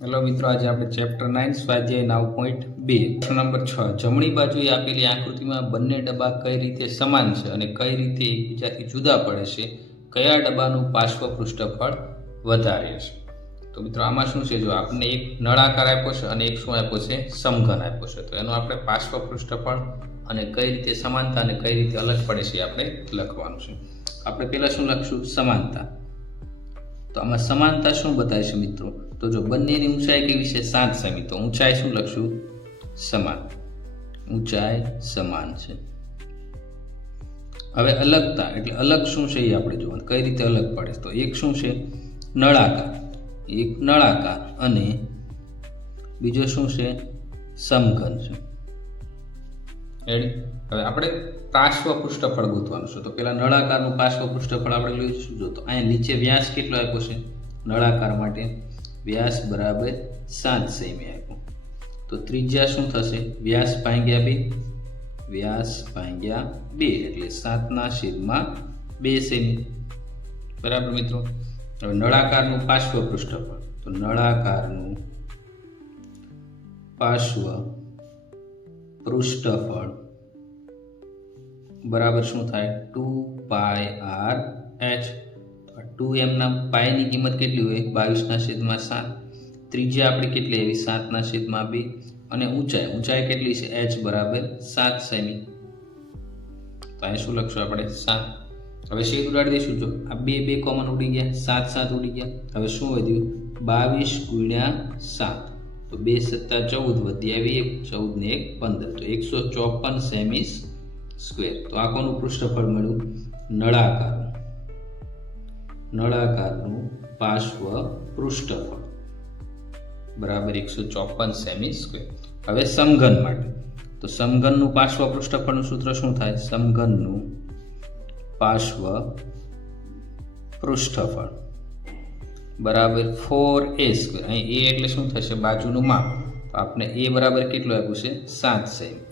Hello મિત્રો, આજે આપણે ચેપ્ટર 9 સ્વાધ્યાય 9.2 પ્રશ્ન નંબર 6 જમણી બાજુએ આપેલી આકૃતિમાં બંને ડબ્બા કઈ રીતે સમાન છે અને કઈ રીતે એકબીજાથી જુદા પડે છે, કયા ડબ્બાનું પાર્શ્વ પૃષ્ઠફળ વધારે છે? તો મિત્રો આમાં શું છે, જો આપણને એક નળાકાર આપ્યો છે અને એક શું આપ્યો છે, સમઘન આપ્યો છે, તો એનું આપણે પાર્શ્વ પૃષ્ઠફળ અને કઈ રીતે સમાનતા અને કઈ રીતે અલગ પડે છે આપણે લખવાનું છે. આપણે પહેલા શું લખશું? સમાનતા. તો આમાં સમાનતા શું બતાવે છે મિત્રો? તો જો બંનેની ઊંચાઈ કેવી છે? 7 સેમી. તો ઊંચાઈ શું લખશું? સમાન. ઊંચાઈ સમાન છે. હવે અલગતા એટલે અલગ શું છે એ આપણે જોવાનું, કઈ રીતે અલગ પડે. તો એક શું છે? નળાકાર. એક નળાકાર અને બીજો શું છે? સમઘન છે. રેડી? હવે આપણે પાર્શ્વ પૃષ્ઠફળ ગોતવાનું છે. તો પેલા નળાકારનું પાર્શ્વ પૃષ્ઠફળ આપણે લઈશું. જો તો અહીંયા નીચે વ્યાસ કેટલો આપ્યો છે નળાકાર માટે? વ્યાસ બરાબર 7 સેમી આપ્યો. તો ત્રિજ્યા શું થશે? વ્યાસ ભાગ્યા 2. વ્યાસ ભાગ્યા 2 એટલે 7/2 સેમી. બરાબર મિત્રો? હવે નળાકારનું પાર્શ્વ પૃષ્ઠફળ. તો નળાકારનું પાર્શ્વ પૃષ્ઠફળ બરાબર શું થાય? 2πr/h. 2 એમના પાયની કિંમત કેટલી હોય? 22/7. ત્રિજ્યા આપણી કેટલી આવી? 7/2. અને ઊંચાઈ કેટલી છે? h બરાબર 7 સેમી. તો અહીં શું લખશું આપણે? 7. હવે શેડ ઉડાડી દઈશું. જો આ 2 કોમન ઉડી ગયા, 7 ઉડી ગયા. હવે શું વધ્યું? 22 × 7. તો 2 + 14 વધી આવી 1, 14 ને 1 15. તો 154 સેમી સ્ક્વેર. તો આ કોનું પૃષ્ઠફળ મળ્યું? નળાકારનું પાર્શ્વ પૃષ્ઠફળ બરાબર 154 સેમી સ્ક્વેર. હવે સમઘન માટે. તો સમઘનનું પાર્શ્વ પૃષ્ઠફળનું સૂત્ર શું થાય? સમઘનનું પાર્શ્વ પૃષ્ઠફળ બરાબર 4a². અહીં a એટલે શું થશે? બાજુનું માપ. તો આપણે a બરાબર કેટલું આપ્યું છે? 7 સેમી.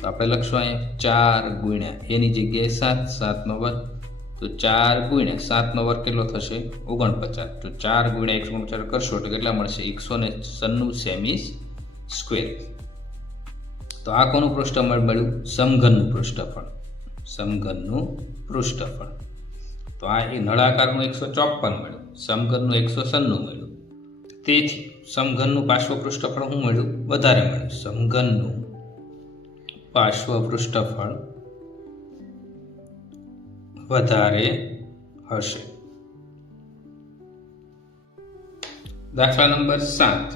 તો આપણે લખશું અહીંયા 4 × એની જગ્યાએ 7 નો વર્ગ. તો 4 × 7 નો વર્ગ કેટલો થશે? 49. તો 4 × 149 કરશો તો કેટલા મળશે? 196 સેમી સ્ક્વેર. તો આ કોનું પૃષ્ઠફળ મળ્યું? સમઘનનું પૃષ્ઠફળ. સમઘનનું પૃષ્ઠફળ. તો આ એ નળાકારનું 154 મળ્યું, સમઘનનું 196 મળ્યું. તેથી સમઘનનું પાર્શ્વ પૃષ્ઠફળ શું મળ્યું? વધારે મળ્યું. સમઘનનું પાર્શ્વ પૃષ્ઠફળ વધારે હશે. દાખલા નંબર 7.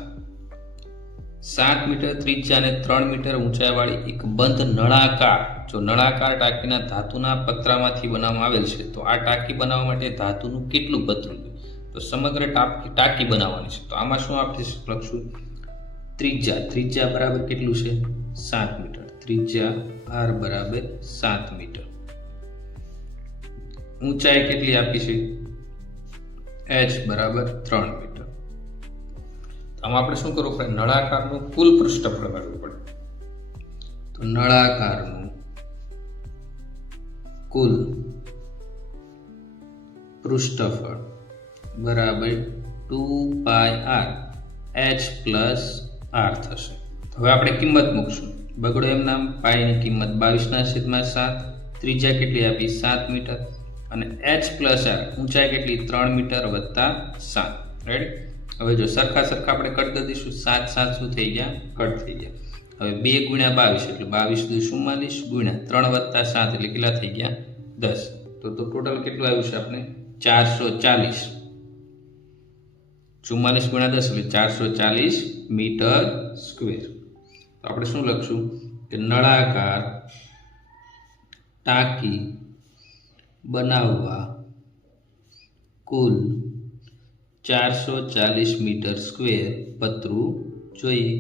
7 મીટર ત્રિજ્યા અને 3 મીટર ઊંચાઈવાળી એક બંધ નળાકાર, જો નળાકાર ટાંકીના ધાતુના પતરામાંથી બનાવવામાં આવેલ છે, તો આ ટાંકી બનાવવા માટે ધાતુનું કેટલું પતરું જોઈએ? તો સમગ્ર ટાંકી બનાવવાની છે. તો આમાં શું આપણે લખશું? ત્રિજ્યા બરાબર કેટલું છે? 7 મીટર. ત્રિજ્યા r બરાબર 7 મીટર. ઊંચાઈ કેટલી આપી છે? h બરાબર 3 મીટર. આમાં આપણે શું કરવું પડે? નળાકારનું કુલ પૃષ્ઠફળ કાઢવું પડે. તો નળાકારનું કુલ પૃષ્ઠફળ બરાબર 2πr h + r થશે. હવે આપણે કિંમત મૂકશું. બગડો એમ નામ પાયની કિંમત 22/7. ત્રિજ્યા કેટલી આપી? 7 મીટર. અને h + r ઊંચાઈ કેટલી? 3 મીટર વત્તા 7. રેડી? હવે જો સરખા આપણે કટ કરી દઈશું. 7 શું થઈ ગયા? કટ થઈ ગયા. હવે 2 × 22 એટલે 22 × 44 × 3 વત્તા 7 એટલે કેટલા થઈ ગયા? 10. તો ટોટલ કેટલું આવ્યું છે આપણે? 440. 44 × 10 એટલે 440 મીટર સ્ક્વેર. તો આપણે શું લખશું? કે નળાકાર ટાંકી બનાવવા કુલ 440 મીટર સ્ક્વેર પતરું જોઈએ.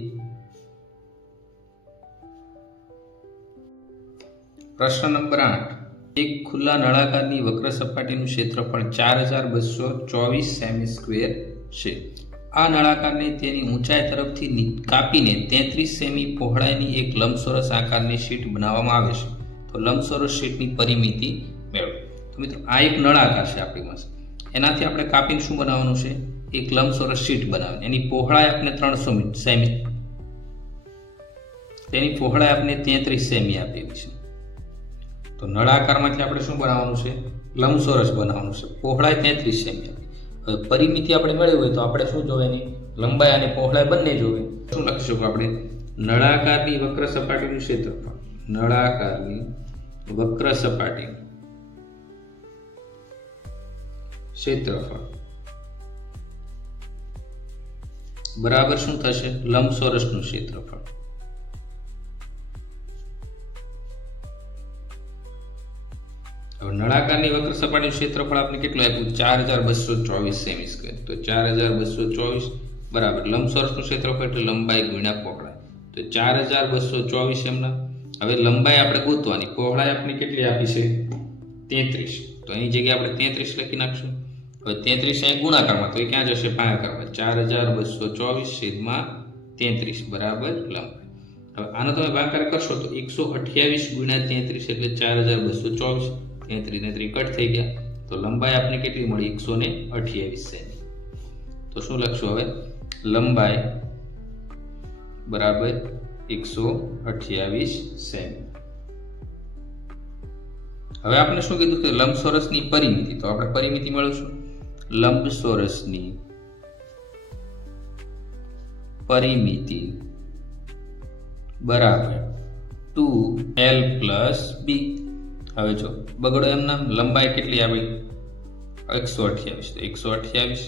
પ્રશ્ન નંબર 8. એક ખુલ્લા નળાકારની વક્ર સપાટીનું ક્ષેત્રફળ 4224 સેમી સ્ક્વેર છે. આ નળાકારને તેની ઊંચાઈ તરફથી કાપીને 33 સેમી પહોળાઈની એક લંબચોરસ આકારની શીટ બનાવવામાં આવે છે. તો લંબચોરસ શીટની પરિમિતિ મેળવો. તો મિત્રો આ એક નળાકાર છે આપણી પાસે. એનાથી આપણે કાપીને શું બનાવવાનું છે? એક લંબચોરસ શીટ બનાવી, એની પહોળાઈ આપણે 300 સેમી, તેની પહોળાઈ આપણે 33 સેમી આપેલી છે. તો નળાકારમાંથી આપણે શું બનાવવાનું છે? લંબચોરસ બનાવવાનું છે. પહોળાઈ 33 સેમી આપી. હવે પરિમિતિ આપણે મેળવી હોય તો આપણે શું જોવે? એની લંબાઈ અને પહોળાઈ બંને જોવે. શું લખી શકું આપણે? નળાકારની વક્ર સપાટીનું ક્ષેત્રફળ, નળાકારની વક્ર સપાટીનું ક્ષેત્રફળ બરાબર શું થશે? લંબચોરસનું ક્ષેત્રફળ. હવે નળાકારની વક્ર સપાટીનું ક્ષેત્રફળ આપણે કેટલું આપ્યું? 4224 સેમી સ્ક્વેર. તો 4224 બરાબર લંબચોરસનું ક્ષેત્રફળ એટલે લંબાઈ ગુણ્યા પહોળાઈ. તો 4224 એમના. હવે લંબાઈ આપણે ગોતવાની, પહોળાઈ આપણે કેટલી આપી છે? 33. તો એની જગ્યાએ આપણે 33 લખી નાખશું. હવે 33 અહીં ગુણાકારમાં, તો એ ક્યાં જશે? ભાગાકારમાં. 4224 છેદમાં 33 બરાબર લંબાઈ. હવે આનો તમે ભાગાકાર કરશો તો 128 ગુણ્યા 33 એટલે 4224. 33 ને 3 કટ થઈ ગયા. તો લંબાઈ આપણે કેટલી મળી? 128 સેમી. તો શું લખશું હવે? લંબાઈ બરાબર 128 સેમી. હવે આપણે શું કીધું કે લંબચોરસની પરિમિતિ, તો આપણે પરિમિતિ મેળવશું. લંબચોરસની પરિમિતિ બરાબર 2l + b. હવે જો બગડો એમ નામ, લંબાઈ કેટલી આવી? 128. તો 128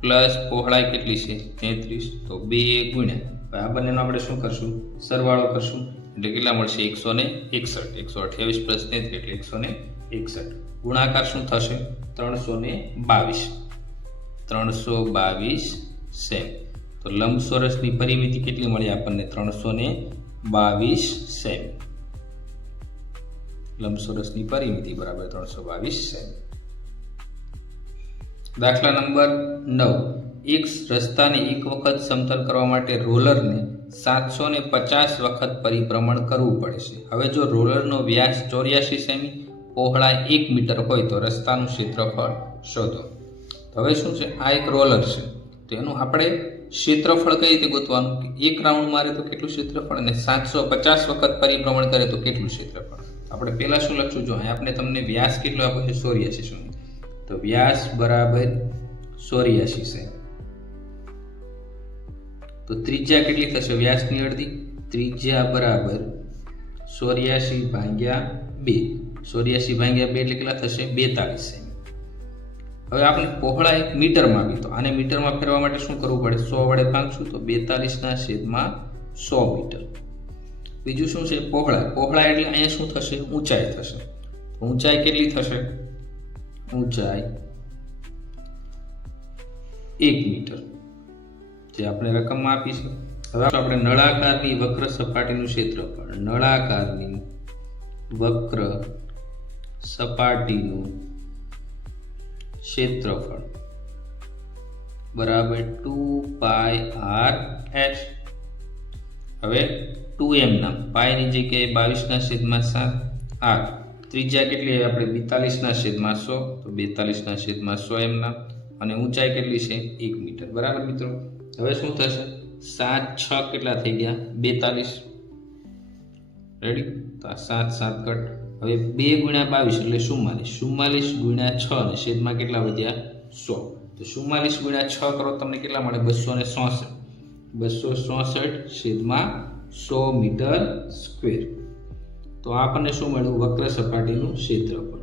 પ્લસ પહોળાઈ કેટલી છે? 33. તો 2 ગુણ્યા, આ બંનેનો આપણે શું કરશું? સરવાળો કરશું. એટલે કેટલા મળશે? 161. 128 પ્લસ 33 એટલે 161. ગુણાકાર શું થશે? 322. 322 સેમી. તો લંબચોરસની પરિમિતિ કેટલી મળી આપણને? 322 સેમી. લંબચોરસની પરિમિતિ બરાબર 322 સેમી. દાખલા નંબર 9. એક રસ્તાને એક વખત સમતલ કરવા માટે રોલરને 750 વખત પરિભ્રમણ કરવું પડે છે. હવે જો રોલરનો વ્યાસ 84 સેમી, પહોળાઈ 1 મીટર હોય તો રસ્તાનું ક્ષેત્રફળ શોધો. તો હવે શું છે? આ એક રોલર છે, તો એનું આપણે ક્ષેત્રફળ કઈ રીતે ગોતવાનું? કે એક રાઉન્ડ મારે તો કેટલું ક્ષેત્રફળ, અને 750 વખત પરિભ્રમણ કરે તો કેટલું ક્ષેત્રફળ? આપણે પહેલા શું લખશું? જો આપણે તમને વ્યાસ કેટલો આપ્યો છે? 84 સેમી. તો વ્યાસ બરાબર 84 સેમી. તો ત્રિજ્યા કેટલી થશે? વ્યાસની અડધી. ત્રિજ્યા બરાબર 84 ભાગ્યા 2. 84 ભાગ્યા 2 એટલે કેટલા થશે? 42 સેમી. હવે આપણે પહોળાઈ મીટરમાં આપી, તો આને મીટરમાં ફેરવા માટે શું કરવું પડે? 100 વડે ભાગશું તો 42/100 મીટર. બીજું શું છે? પહોળાઈ. પહોળાઈ એટલે અહીંયા શું થશે? ઊંચાઈ થશે. ઊંચાઈ કેટલી થશે? ઊંચાઈ 1 મીટર, જે આપણે રકમમાં આપી છે. હવે આપણે નળાકારની વક્ર સપાટીનું ક્ષેત્રફળ, નળાકારની વક્ર સપાટીનું ક્ષેત્રફળ બરાબર 2πr/h. હવે 2m નામ, પાઈની જગ્યાએ 22/7 r. ત્રિજ્યા કેટલી આવે? આપણે 42/100. તો 42/100 m નામ. અને ઊંચાઈ કેટલી છે? 1 મીટર બરાબર મિત્રો. હવે શું થશે? 7 6 કેટલા થઈ ગયા? 42. રેડી? તો આ 7 7 કટ. હવે 2 ગુણ્યા 22 એટલે 44. 44 ગુણ્યા 6 અને છેદમાં કેટલા વધ્યા? 100. તો 44 ગુણ્યા 6 કરો, તમને કેટલા મળે? 264. 264 છેદમાં 100 મીટર સ્ક્વેર. તો આપણને શું મળ્યું? વક્ર સપાટીનું ક્ષેત્રફળ.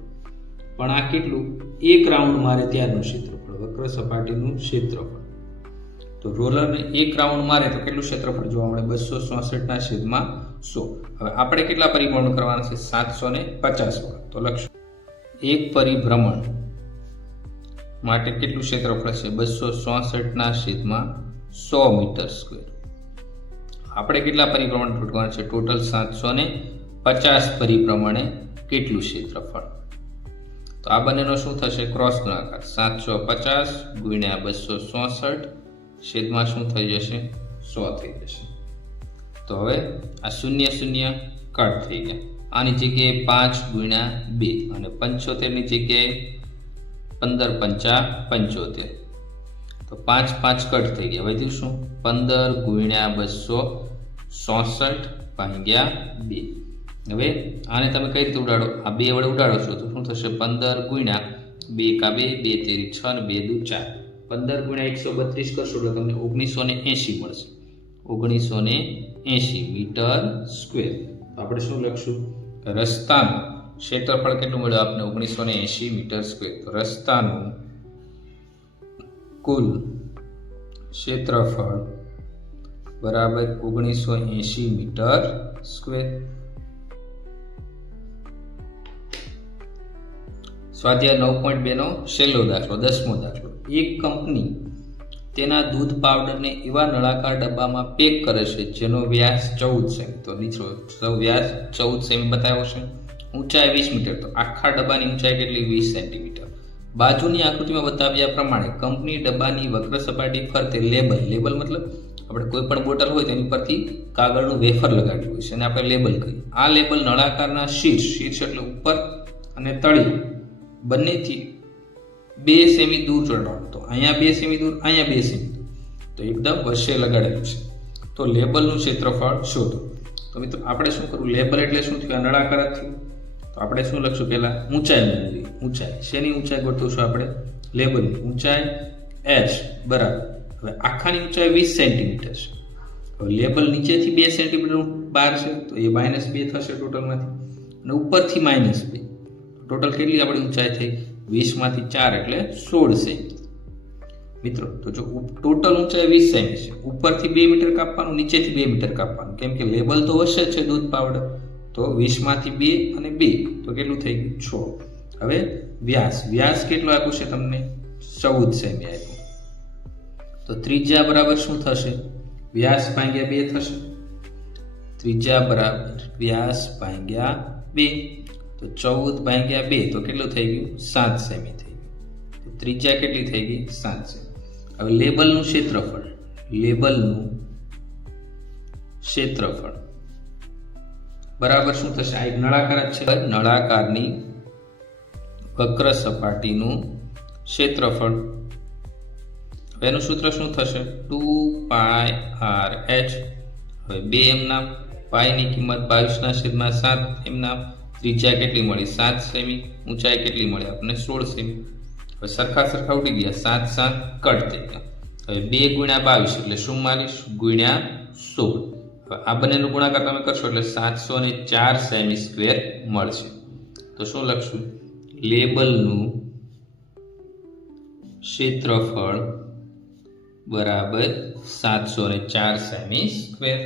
પણ આ કેટલું? એક રાઉન્ડ મારે ત્યારનું ક્ષેત્રફળ, વક્ર સપાટીનું ક્ષેત્રફળ. તો રોલરને એક રાઉન્ડ મારે તો કેટલું ક્ષેત્રફળ જોવા મળે? 264/100. હવે આપણે કેટલા પરિભ્રમણ કરવાના છે? 750 વખત. તો લખશું એક પરિભ્રમણ માટે કેટલું ક્ષેત્રફળ છે? 264/100 મીટર સ્ક્વેર. આપણે કેટલા પરિભ્રમણ કરવાના છે? ટોટલ 750 પરિભ્રમણે કેટલું ક્ષેત્રફળ? તો આ બંનેનો શું થશે? ક્રોસ ગુણાકાર. 750 ગુણ્યા 264 છેદમાં શું થઈ જશે? 100 થઈ જશે. તો હવે આ 0 0 કટ થઈ ગયા. આની જગ્યાએ 5 ગુણ્યા 2 અને 75 ની જગ્યાએ 15 5 75. તો 5 5 કટ થઈ ગયા, વધ્યું શું 15 ગુણ્યા 266 ભાગ્યા 2. હવે આને તમે કઈ રીતે ઉડાડો, આ 2 વડે ઉડાડો છો તો શું થશે 15 ગુણ્યા 2 કા 2 2 તેરી 6 ને 2 દુ 4. 15 ગુણ્યા 132 કરશો તો તમને 1980 મળશે. 1980 મીટર સ્ક્વેર. તો આપણે શું લખશું કે રસ્તાનું ક્ષેત્રફળ કેટલું મળ્યું આપણે 1980 મીટર સ્ક્વેર. તો રસ્તાનું કુલ ક્ષેત્રફળ બરાબર 1980 મીટર સ્ક્વેર. સ્વાધ્યાય 9.2 નો છેલ્લો દાખલો, 10મો દાખલો. એક કંપની તેના દૂધ પાવડરને એવા નળાકાર ડબ્બામાં પેક કરે છે જેનો વ્યાસ 14 સેમી. તો નીચો વ્યાસ 14 સેમી બતાવ્યો છે, ઊંચાઈ 20 મીટર. તો આખા ડબ્બાની ઊંચાઈ કેટલી 20 સેન્ટીમીટર. બાજુની આકૃતિમાં બતાવ્યા પ્રમાણે કંપની ડબ્બાની વક્ર સપાટી ફરતે લેબલ મતલબ આપણે કોઈ પણ બોટલ હોય તેની પરથી કાગળનું વેફર લગાડ્યું હોય છે અને આપણે લેબલ કહીએ. આ લેબલ નળાકારના શીર્ષ એટલે ઉપર અને તળિયે બંનેથી 2 સેમી દૂર ચોટાડો. તો અહીંયા 2 સેમી દૂર, અહીંયા 2 સેમી દૂર, તો એકદમ વચ્ચે લગાડેલું છે. તો લેબલનું ક્ષેત્રફળ શોધો. તો મિત્રો આપણે શું કરવું, લેબલ એટલે શું થયું, નળાકાર જ થયું. તો આપણે શું લખશું, પહેલા ઊંચાઈ મેળવી. ઊંચાઈ શેની ઊંચાઈ ગોઠવશું આપણે, લેબલની ઊંચાઈ h બરાબર. હવે આખાની ઊંચાઈ 20 સેન્ટીમીટર છે. હવે લેબલ નીચેથી 2 સેન્ટીમીટર બહાર છે તો એ -2 થશે ટોટલમાંથી, અને ઉપરથી -2. ટોટલ કેટલી આપણી ઊંચાઈ થઈ 20 માંથી 4 એટલે 16 સેમી. મિત્રો તો જો ટોટલ ઊંચાઈ 20 સેમી છે, ઉપરથી 2 મીટર કાપવાનું, નીચેથી 2 મીટર કાપવાનું, કેમ કે લેબલ તો વચ્ચે છે દૂધ પાવડર. તો 20 માંથી 2 અને 2 તો કેટલું થઈ ગયું 6. હવે વ્યાસ કેટલો આપ્યું છે તમને 14 સેમી આપ્યું. તો ત્રિજ્યા બરાબર શું થશે, વ્યાસ ભાગ્યા 2 થશે. ત્રિજ્યા બરાબર વ્યાસ ભાગ્યા 2. તો 14 ભાગ્યા 2 તો કેટલું થઈ ગયું 7 સેમી થઈ ગયું. તો ત્રિજ્યા કેટલી થઈ ગઈ 7 સેમી. હવે લેબલનું ક્ષેત્રફળ બરાબર શું થશે, આ એક નળાકાર જ છે, નળાકારની વક્ર સપાટીનું ક્ષેત્રફળ. એનું સૂત્ર શું થશે 2πrh. હવે 2 એમના, પાઈની કિંમત 22/7 એમના. ત્રિજ્યા કેટલી મળી 7 સેમી, ઊંચાઈ કેટલી મળી આપણને 16 સેમી. હવે સરખા ઉડી ગયા, 7 7 કટ થઈ ગયા. હવે 2 ગુણ્યા 22 એટલે 44 ગુણ્યા 16. હવે આ બંનેનો ગુણાકાર તમે કરશો એટલે 704 સેમી સ્ક્વેર મળશે. તો શું લખશું, લેબલનું ક્ષેત્રફળ બરાબર 704 સેમી સ્ક્વેર.